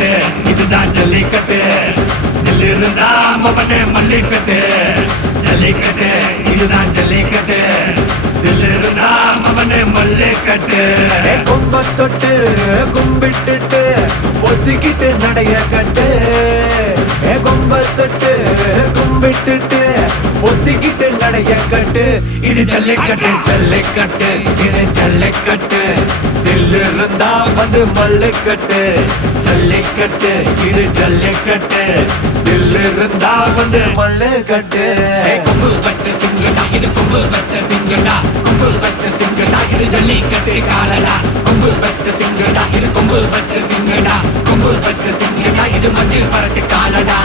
ஜல்லிக்கட்டு இதுதான் ஜல்லிக்கட்டு தில் இருந்தா மவனே மல்லிக்கட்டு ஜல்லிக்கட்டு இதுதான் ஜல்லிக்கட்டு தில் இருந்தா மவனே மல்லிக்கட்டு கும்ப தொட்டு கும்பிட்டுட்டு ஒத்திக்கிட்டு நடைய கட்டு கும்ப தொட்டு கும்பிட்டுட்டு ஒத்திக்கிட்டு நடைய கட்டு இது ஜல்லிக்கட்டு ஜல்லிக்கட்டு இது ஜல்லிக்கட்டு தில் இருந்தா வந்து மல்லுக்கட்டு ஜல்லிக்கட்டு இது ஜல்லிக்கட்டு தில் இருந்தா வந்து மல்லுக்கட்டு கொம்பு வச்ச சிங்கடா இது கொம்பு வச்ச சிங்கடா கொம்பு வச்ச சிங்கடா இது ஜல்லிக்கட்டு காலடா கொம்பு வச்ச சிங்கடா இது கொம்பு வச்ச சிங்கடா கொம்பு வச்ச சிங்கடா இது மஞ்சள் பரட்டு காலடா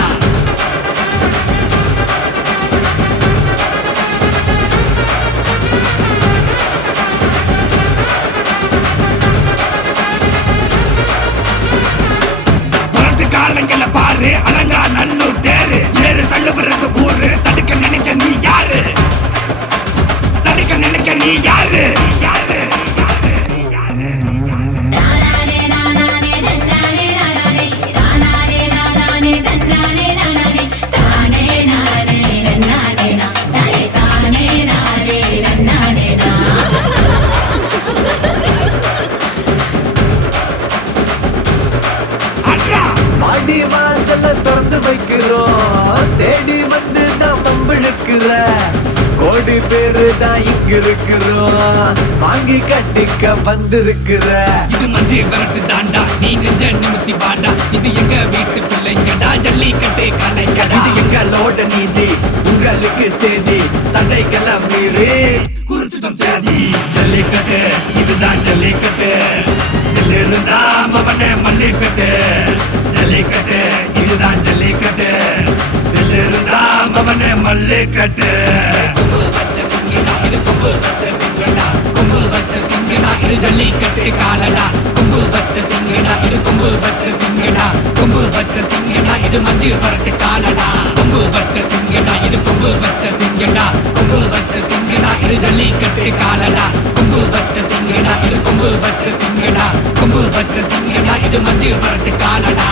காலங்கள பாரு அலங்கா நல்லூர் தேரு ஏறு தள்ளுவரது ஊரு தடுக்க நினைக்க நீ யாரு தடுக்க நினைக்க நீ யாரு யாரு பாடி வாசல திறந்து வைக்கிறோம் தேடி வந்து தான் பம்பிழுக்கிற கோடி பேரு தான் இங்க இருக்கிறோம் வாங்கி கட்டிக்க வந்திருக்கிற இது மஞ்சி வரட்டு தாண்டா நீ நெஞ்ச நிமித்தி பாண்டா இது எங்க வீட்டு பிள்ளைங்கடா ஜல்லிக்கட்டு கலைஞடா இது எங்களோட நீதி உங்களுக்கு செய்தி தடைகளை மீறி குறிச்சுதம் தேதி ஜல்லிக்கட்டு இதுதான் ஜல்லிக்கட்டு தில் இருந்தா மவனே மல்லிக்கட்டு ஜல்லிக்கட்டு இதுதான் ஜல்லிக்கட்டு தில் இருந்தா மவனே மல்லிக்கட்டு கொம்பு வச்ச சிங்கடா இது கொம்பு வச்ச சிங்கடா கொம்பு வச்ச சிங்கடா இது ஜல்லிக்கட்டு காலடா கொம்பு வச்ச சிங்கடா இது கொம்பு வச்ச சிங்கடா கொம்பு வச்ச சிங்கடா இது மஞ்சள் பரட்டு காலடா கொம்பு வச்ச சிங்கடா இது கொம்பு வச்ச சிங்கடா கொம்பு வச்ச சிங்கடா இது ஜல்லிக்கட்டு காலடா கொம்பு வச்ச சிங்கடா இது கொம்பு வச்ச சிங்கடா கொம்பு வச்ச சிங்கடா இது மஞ்சள் பரட்டு காலடா